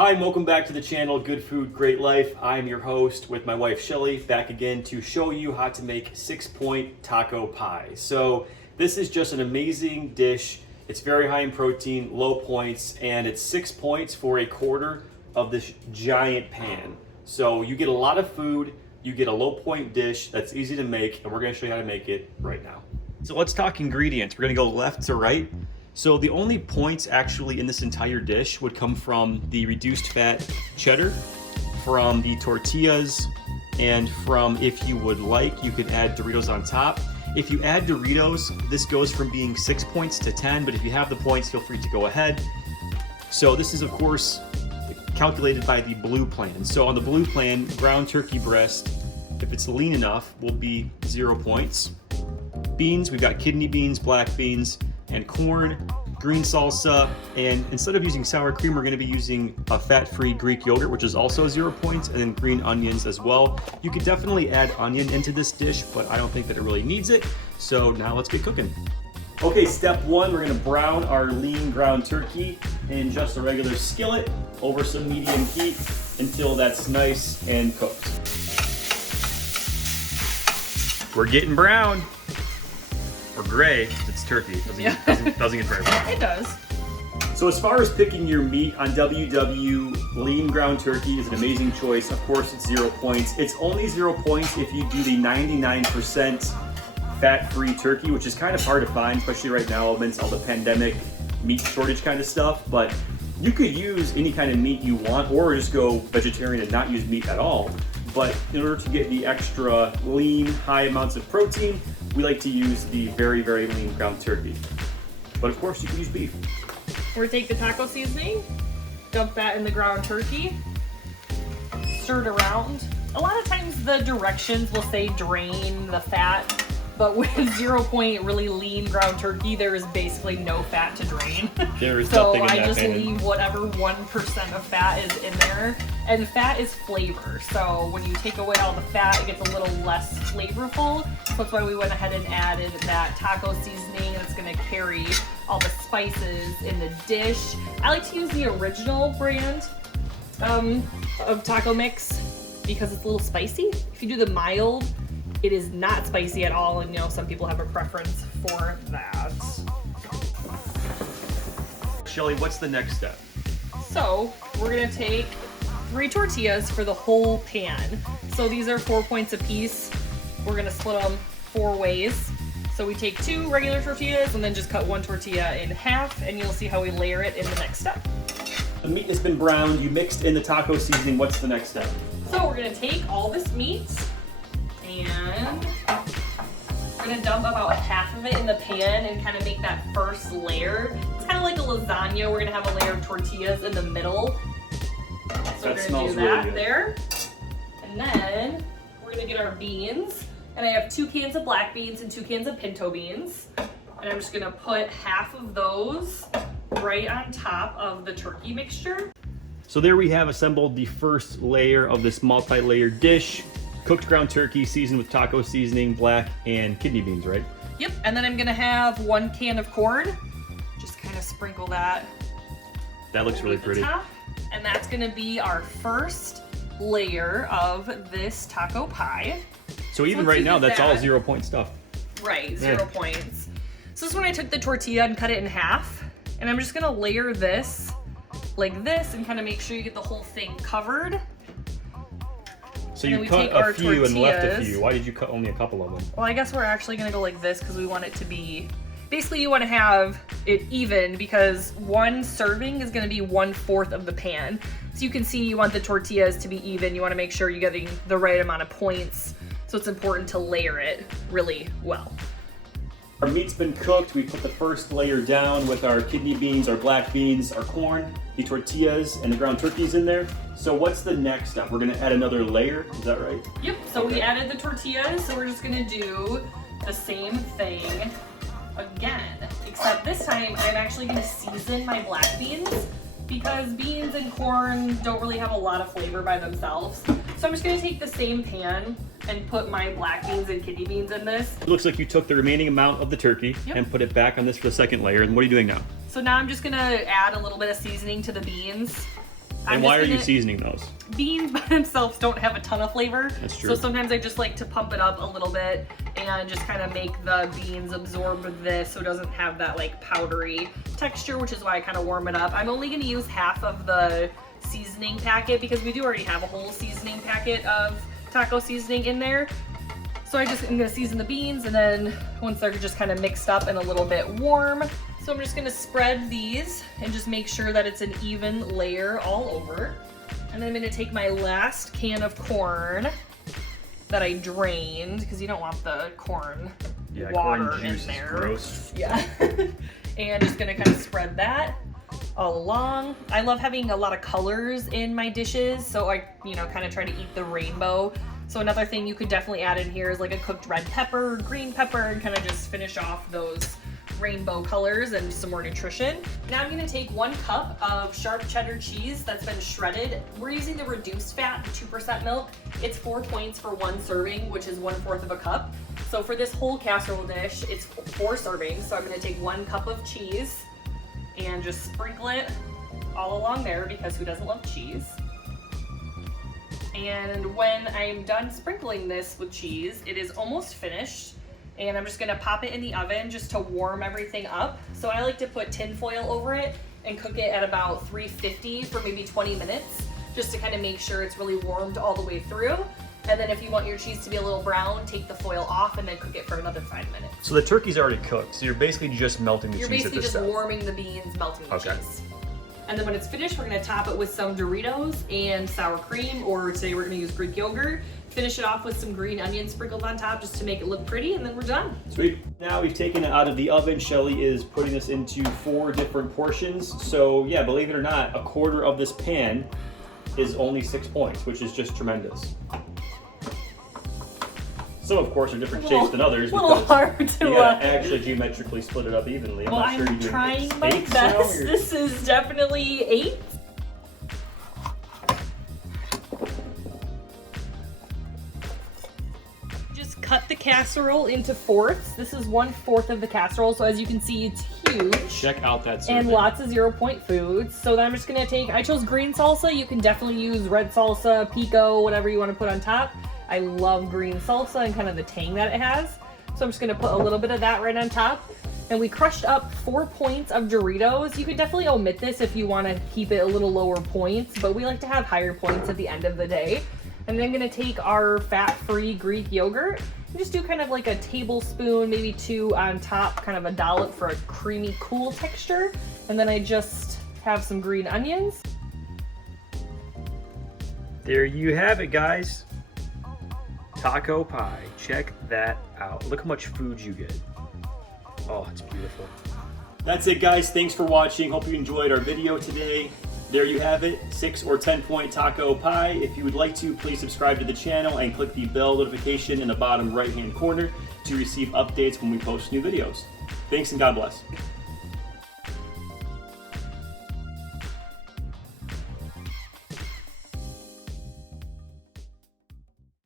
Hi, and welcome back to the channel, Good Food, Great Life. I'm your host with my wife, Shelly, back again to show you how to make 6-point taco pie. So this is just an amazing dish. It's very high in protein, low points, and it's 6 points for a quarter of this giant pan. So you get a lot of food, you get a low point dish that's easy to make, and we're gonna show you how to make it right now. So let's talk ingredients. We're gonna go left to right. So the only points actually in this entire dish would come from the reduced fat cheddar, from the tortillas, and from, if you would like, you could add Doritos on top. If you add Doritos, this goes from being 6 points to 10, but if you have the points, feel free to go ahead. So this is, of course, calculated by the blue plan. So on the blue plan, ground turkey breast, if it's lean enough, will be 0 points. Beans, we've got kidney beans, black beans, and corn, green salsa, and instead of using sour cream, we're gonna be using a fat-free Greek yogurt, which is also 0 points, and then green onions as well. You could definitely add onion into this dish, but I don't think that it really needs it. So now let's get cooking. Okay, step one, we're gonna brown our lean ground turkey in just a regular skillet over some medium heat until that's nice and cooked. We're getting brown. Or gray, it's turkey. It doesn't get very brown. It does. So as far as picking your meat on WW, lean ground turkey is an amazing choice. Of course, it's 0 points. It's only 0 points if you do the 99% fat-free turkey, which is kind of hard to find, especially right now amidst all the pandemic meat shortage kind of stuff. But you could use any kind of meat you want, or just go vegetarian and not use meat at all. But in order to get the extra lean, high amounts of protein, we like to use the very, very lean ground turkey. But of course, you can use beef. We're gonna take the taco seasoning, dump that in the ground turkey, stir it around. A lot of times the directions will say drain the fat, but with 0 point really lean ground turkey, there is basically no fat to drain. There is so nothing in that I just pan. leave whatever 1% of fat is in there. And fat is flavor. So when you take away all the fat, it gets a little less flavorful. So that's why we went ahead and added that taco seasoning that's gonna carry all the spices in the dish. I like to use the original brand of taco mix because it's a little spicy. If you do the mild, it is not spicy at all, and you know, some people have a preference for that. Shelly, what's the next step? So we're gonna take 3 tortillas for the whole pan. So these are 4 points a piece. We're gonna split them 4 ways. So we take 2 regular tortillas and then just cut 1 tortilla in half, and you'll see how we layer it in the next step. The meat has been browned, you mixed in the taco seasoning, what's the next step? So we're gonna take all this meat and we're gonna dump about half of it in the pan and kind of make that first layer. It's kind of like a lasagna. We're gonna have a layer of tortillas in the middle. So That we're smells gonna do that really good. there. And then we're gonna get our beans. And I have 2 cans of black beans and 2 cans of pinto beans. And I'm just gonna put half of those right on top of the turkey mixture. So there we have assembled the first layer of this multi-layered dish. Cooked ground turkey seasoned with taco seasoning, black, and kidney beans, right? Yep, and then I'm gonna have 1 can of corn. Just kind of sprinkle that. That looks really over the pretty. top. And that's gonna be our first layer of this taco pie. So even once right you now, get that's all that- 0 point stuff. Right, 0 points. So this is when I took the tortilla and cut it in half. And I'm just gonna layer this like this and kind of make sure you get the whole thing covered. So And then you we cut take our a few and left a tortillas. few. Why did you cut only a couple of them? Well, I guess we're actually gonna go like this because we want it to be, basically you wanna have it even because 1 serving is gonna be 1/4 of the pan. So you can see you want the tortillas to be even. You wanna make sure you're getting the right amount of points. So it's important to layer it really well. Our meat's been cooked. We put the first layer down with our kidney beans, our black beans, our corn, the tortillas, and the ground turkeys in there. So what's the next step? We're gonna add another layer, is that right? Yep, so we Okay. added the tortillas, so we're just gonna do the same thing again. Except this time, I'm actually gonna season my black beans because beans and corn don't really have a lot of flavor by themselves. So I'm just gonna take the same pan and put my black beans and kidney beans in this. It looks like you took the remaining amount of the turkey Yep. and put it back on this for the second layer. And what are you doing now? So now I'm just gonna add a little bit of seasoning to the beans And why are you seasoning those? Beans by themselves don't have a ton of flavor. That's true. So sometimes I just like to pump it up a little bit and just kind of make the beans absorb this so it doesn't have that like powdery texture, which is why I kind of warm it up. I'm only going to use half of the seasoning packet because we do already have a whole seasoning packet of taco seasoning in there. So I'm gonna season the beans, and then once they're just kind of mixed up and a little bit warm, so I'm just gonna spread these and just make sure that it's an even layer all over. And then I'm gonna take my last can of corn that I drained, because you don't want the corn water corn juice in there. Is gross. Yeah. And just gonna kind of spread that all along. I love having a lot of colors in my dishes, so I, kind of try to eat the rainbow. So another thing you could definitely add in here is like a cooked red pepper, green pepper, and kind of just finish off those rainbow colors and some more nutrition. Now I'm gonna take 1 cup of sharp cheddar cheese that's been shredded. We're using the reduced fat, the 2% milk. It's 4 points for 1 serving, which is 1/4 of a cup. So for this whole casserole dish, it's 4 servings. So I'm gonna take 1 cup of cheese and just sprinkle it all along there, because who doesn't love cheese? And when I'm done sprinkling this with cheese, it is almost finished. And I'm just gonna pop it in the oven just to warm everything up. So I like to put tin foil over it and cook it at about 350 for maybe 20 minutes, just to kind of make sure it's really warmed all the way through. And then if you want your cheese to be a little brown, take the foil off and then cook it for another 5 minutes. So the turkey's already cooked, so you're basically just melting the You're cheese at basically this just step. warming the beans, melting the Okay. cheese. And then when it's finished, we're gonna top it with some Doritos and sour cream, or today we're gonna use Greek yogurt. Finish it off with some green onions sprinkled on top just to make it look pretty, and then we're done. Sweet. Now we've taken it out of the oven. Shelly is putting this into 4 different portions. So yeah, believe it or not, 1/4 of this pan is only 6 points, which is just tremendous. Some, of course, are different shapes than others. A little because hard to. you gotta actually geometrically split it up evenly. Well, not sure I'm you're doing trying my 8s now, best. or- This is definitely 8. Just cut the casserole into fourths. This is 1/4 of the casserole, so as you can see, it's huge. Check out that serving. And lots of 0-point foods. So then I'm just gonna I chose green salsa. You can definitely use red salsa, pico, whatever you want to put on top. I love green salsa and kind of the tang that it has. So I'm just gonna put a little bit of that right on top. And we crushed up 4 points of Doritos. You could definitely omit this if you want to keep it a little lower points, but we like to have higher points at the end of the day. And then I'm gonna take our fat-free Greek yogurt and just do kind of like a tablespoon, maybe 2 on top, kind of a dollop for a creamy, cool texture. And then I just have some green onions. There you have it, guys. Taco pie. Check that out. Look how much food you get. Oh, it's beautiful. That's it, guys. Thanks for watching. Hope you enjoyed our video today. There you have it, 6 or 10 point taco pie. If you would like to, please subscribe to the channel and click the bell notification in the bottom right-hand corner to receive updates when we post new videos. Thanks and God bless.